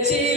Betty.